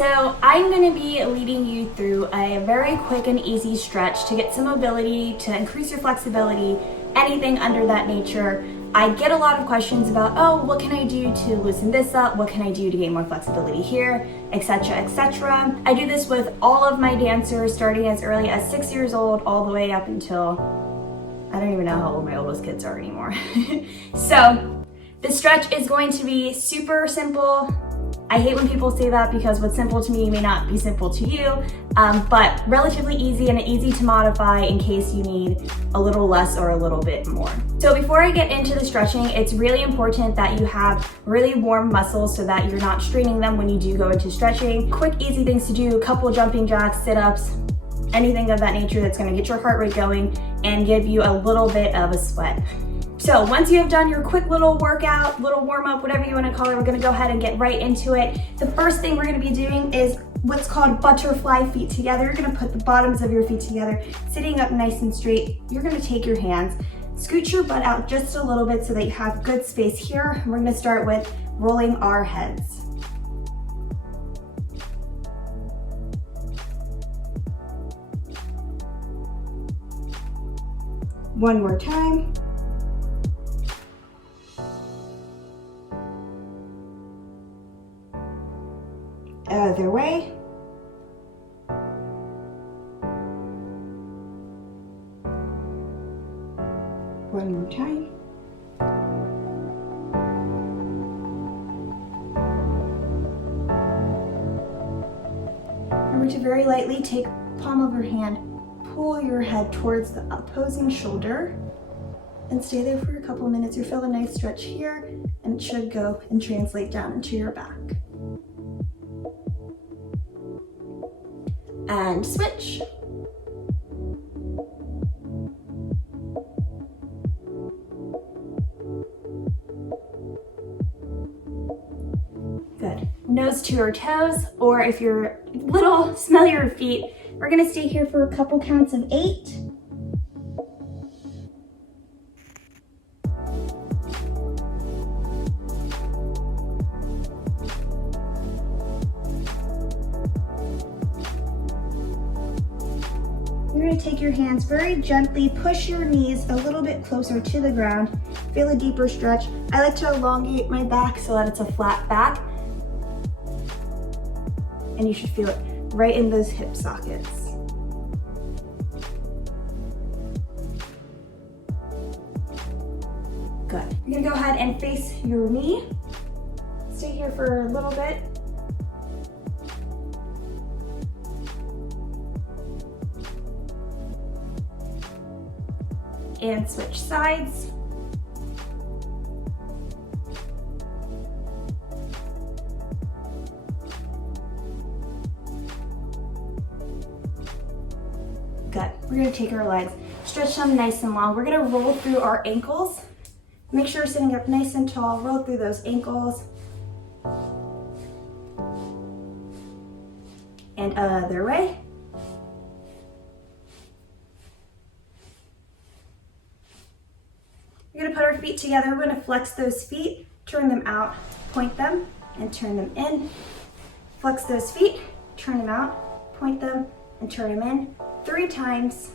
So I'm going to be leading you through a very quick and easy stretch to get some mobility, to increase your flexibility, anything under that nature. I get a lot of questions about, oh, what can I do to loosen this up? What can I do to gain more flexibility here, etc., etc. I do this with all of my dancers, starting as early as 6 years old, all the way up until, I don't even know how old my oldest kids are anymore. So the stretch is going to be super simple. I hate when people say that because what's simple to me may not be simple to you, but relatively easy and easy to modify in case you need a little less or a little bit more. So before I get into the stretching, it's really important that you have really warm muscles so that you're not straining them when you do go into stretching. Quick, easy things to do, a couple jumping jacks, sit-ups, anything of that nature that's gonna get your heart rate going and give you a little bit of a sweat. So once you have done your quick little workout, little warm up, whatever you want to call it, we're going to go ahead and get right into it. The first thing we're going to be doing is what's called butterfly feet together. You're going to put the bottoms of your feet together, sitting up nice and straight. You're going to take your hands, scoot your butt out just a little bit so that you have good space here. We're going to start with rolling our heads. One more time. Other way. One more time. Remember to very lightly take palm of your hand, pull your head towards the opposing shoulder, and stay there for a couple minutes. You'll feel a nice stretch here, and it should go and translate down into your back. And switch. Good. Nose to your toes, or if you're little, smell your feet. We're gonna stay here for a couple counts of 8. You're going to take your hands very gently, push your knees a little bit closer to the ground, feel a deeper stretch. I like to elongate my back so that it's a flat back. And you should feel it right in those hip sockets. Good. You're going to go ahead and face your knee. Stay here for a little bit. And switch sides. Good. We're going to take our legs, stretch them nice and long. We're going to roll through our ankles. Make sure you're sitting up nice and tall. Roll through those ankles. And other way. We're going to put our feet together. We're going to flex those feet, turn them out, point them, and turn them in. Flex those feet, turn them out, point them, and turn them in. 3 times.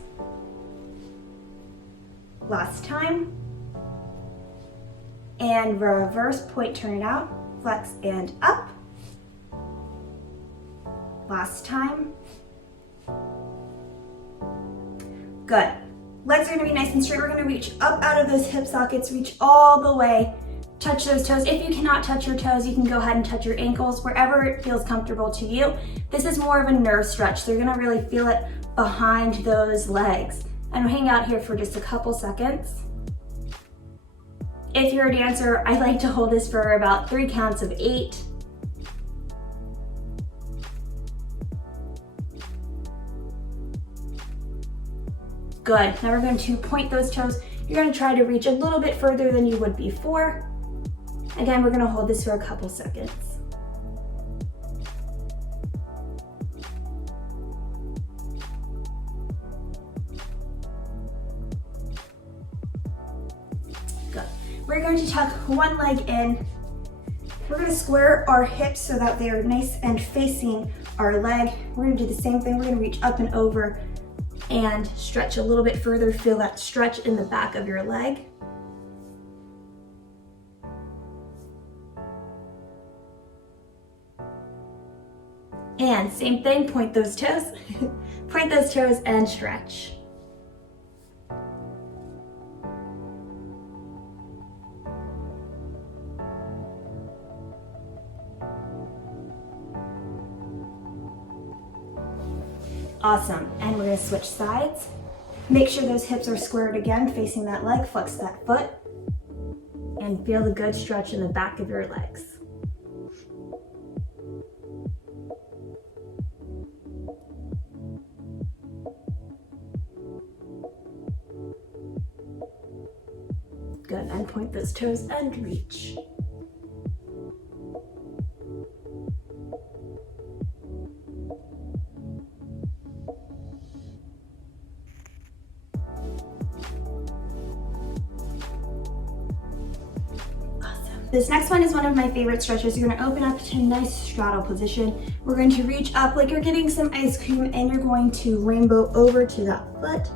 Last time. And reverse, point, turn it out, flex, and up. Last time. Good. Legs are going to be nice and straight. We're going to reach up out of those hip sockets, reach all the way, touch those toes. If you cannot touch your toes, you can go ahead and touch your ankles, wherever it feels comfortable to you. This is more of a nerve stretch, so you're going to really feel it behind those legs. And hang out here for just a couple seconds. If you're a dancer, I like to hold this for about 3 counts of 8. Good. Now we're going to point those toes. You're going to try to reach a little bit further than you would before. Again, we're going to hold this for a couple seconds. Good. We're going to tuck one leg in We're gonna square our hips so that they are nice and facing our leg. We're gonna do the same thing. We're gonna reach up and over and stretch a little bit further. Feel that stretch in the back of your leg. And same thing, point those toes. Point those toes and stretch. Awesome, and we're gonna switch sides. Make sure those hips are squared again, facing that leg, flex that foot, and feel the good stretch in the back of your legs. Good, and point those toes and reach. This next one is one of my favorite stretches. You're gonna open up to a nice straddle position. We're going to reach up like you're getting some ice cream and you're going to rainbow over to that foot.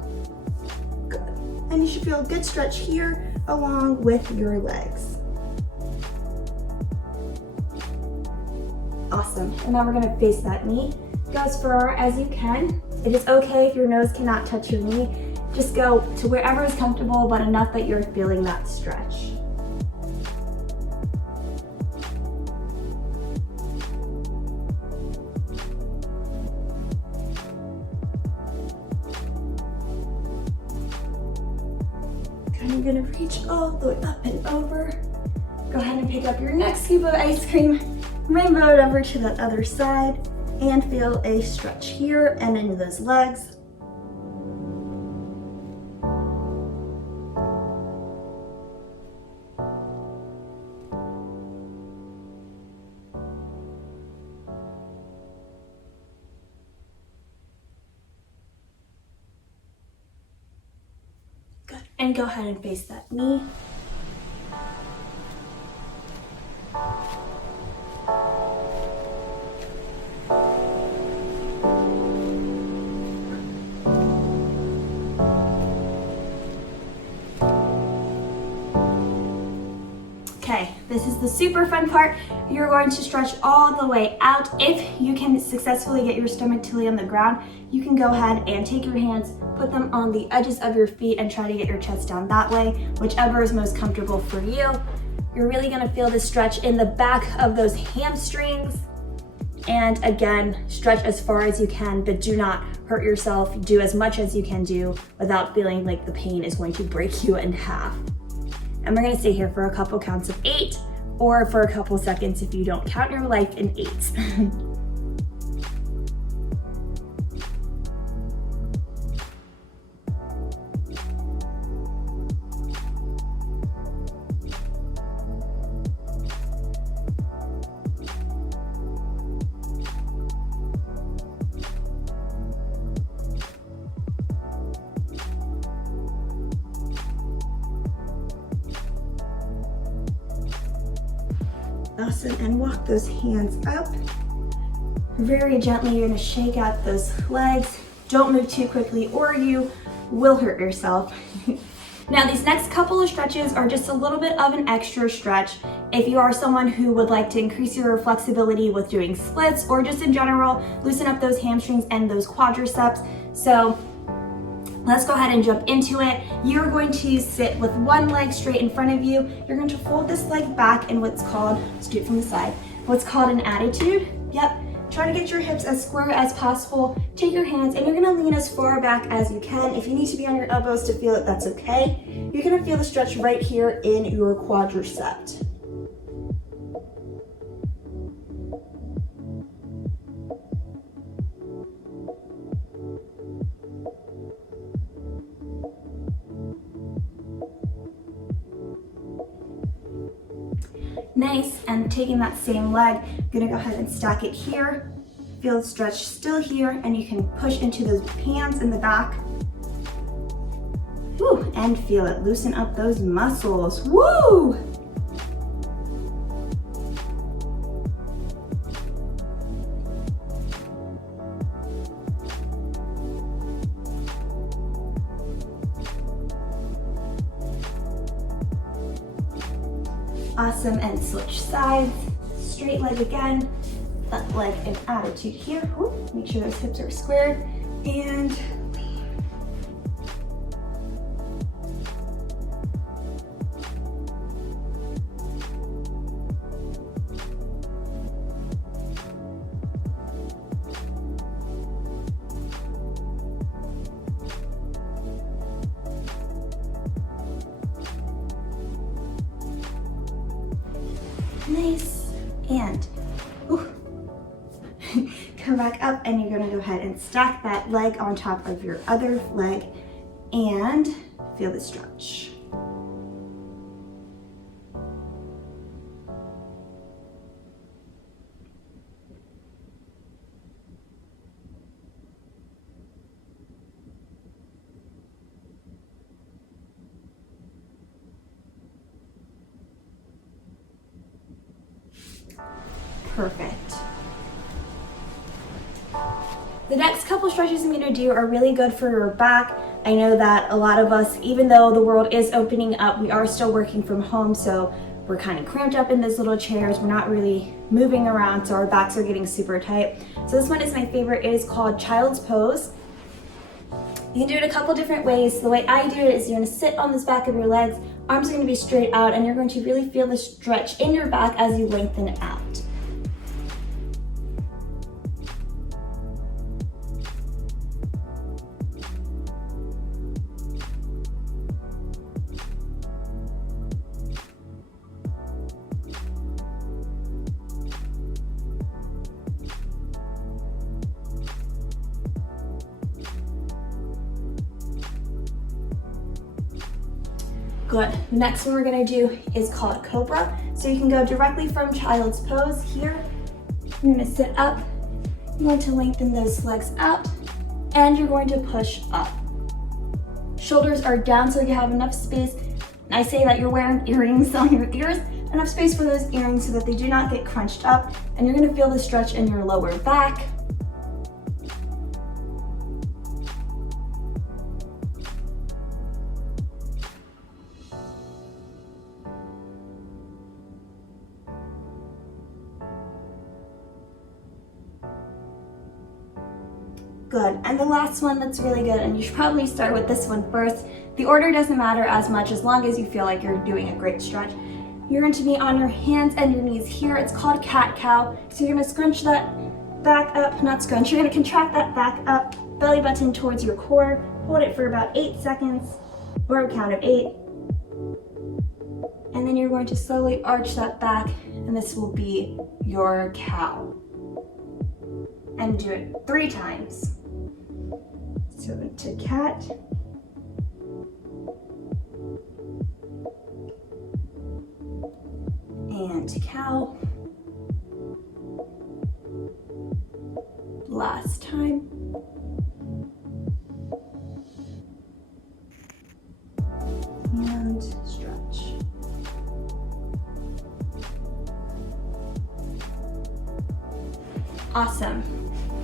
Good. And you should feel a good stretch here along with your legs. Awesome. And now we're gonna face that knee. Go as far as you can. It is okay if your nose cannot touch your knee. Just go to wherever is comfortable, but enough that you're feeling that stretch. You're gonna reach all the way up and over. Go ahead and pick up your next scoop of ice cream, rainbow it over to that other side, and feel a stretch here and into those legs. And go ahead and face that knee. Okay, this is the super fun part. You're going to stretch all the way out. If you can successfully get your stomach to lay on the ground, you can go ahead and take your hands, put them on the edges of your feet and try to get your chest down that way, whichever is most comfortable for you. You're really gonna feel this stretch in the back of those hamstrings. And again, stretch as far as you can, but do not hurt yourself. Do as much as you can do without feeling like the pain is going to break you in half. And we're gonna stay here for a couple counts of 8 or for a couple seconds if you don't count your life in 8s. Awesome, and walk those hands up. Very gently, you're gonna shake out those legs. Don't move too quickly or you will hurt yourself. Now these next couple of stretches are just a little bit of an extra stretch. If you are someone who would like to increase your flexibility with doing splits or just in general, loosen up those hamstrings and those quadriceps. So let's go ahead and jump into it. You're going to sit with one leg straight in front of you. You're going to fold this leg back in what's called, let's do it from the side, what's called an attitude. Yep. Try to get your hips as square as possible. Take your hands and you're gonna lean as far back as you can. If you need to be on your elbows to feel it, that's okay. You're gonna feel the stretch right here in your quadricep. Nice, and taking that same leg, I'm gonna go ahead and stack it here. Feel the stretch still here, and you can push into those hands in the back. Woo, and feel it, loosen up those muscles, woo! Awesome, and switch sides. Straight leg again. That leg in attitude here. Whoop. Make sure those hips are squared. And nice. And come back up, and you're gonna go ahead and stack that leg on top of your other leg and feel the stretch. Perfect. The next couple stretches I'm going to do are really good for your back. I know that a lot of us, even though the world is opening up, we are still working from home, so we're kind of cramped up in those little chairs. We're not really moving around, so our backs are getting super tight. So this one is my favorite. It is called Child's Pose. You can do it a couple different ways. The way I do it is you're going to sit on this back of your legs, arms are going to be straight out, and you're going to really feel the stretch in your back as you lengthen out. Good. The next one we're gonna do is called Cobra. So you can go directly from Child's Pose here. You're gonna sit up, you're going to lengthen those legs out, and you're going to push up. Shoulders are down so you have enough space. And I say that you're wearing earrings on your ears, enough space for those earrings so that they do not get crunched up, and you're gonna feel the stretch in your lower back. Good, and the last one that's really good, and you should probably start with this one first. The order doesn't matter as much as long as you feel like you're doing a great stretch. You're going to be on your hands and your knees here. It's called cat-cow. So you're going to scrunch that back up, not scrunch, you're going to contract that back up, belly button towards your core. Hold it for about 8 seconds, or a count of 8. And then you're going to slowly arch that back, and this will be your cow. And do it 3 times. So to cat, and to cow. Last time. And stretch. Awesome.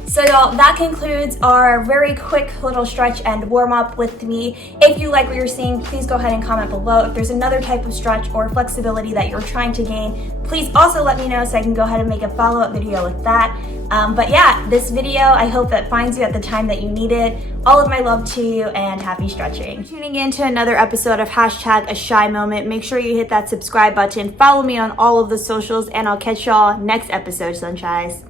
So y'all, that concludes our very quick little stretch and warm up with me. If you like what you're seeing, please go ahead and comment below. If there's another type of stretch or flexibility that you're trying to gain, please also let me know so I can go ahead and make a follow-up video with that. But yeah, this video, I hope that finds you at the time that you need it. All of my love to you and happy stretching. Tuning in to another episode of #AShyMoment. Make sure you hit that subscribe button, follow me on all of the socials, and I'll catch y'all next episode, Sunshines.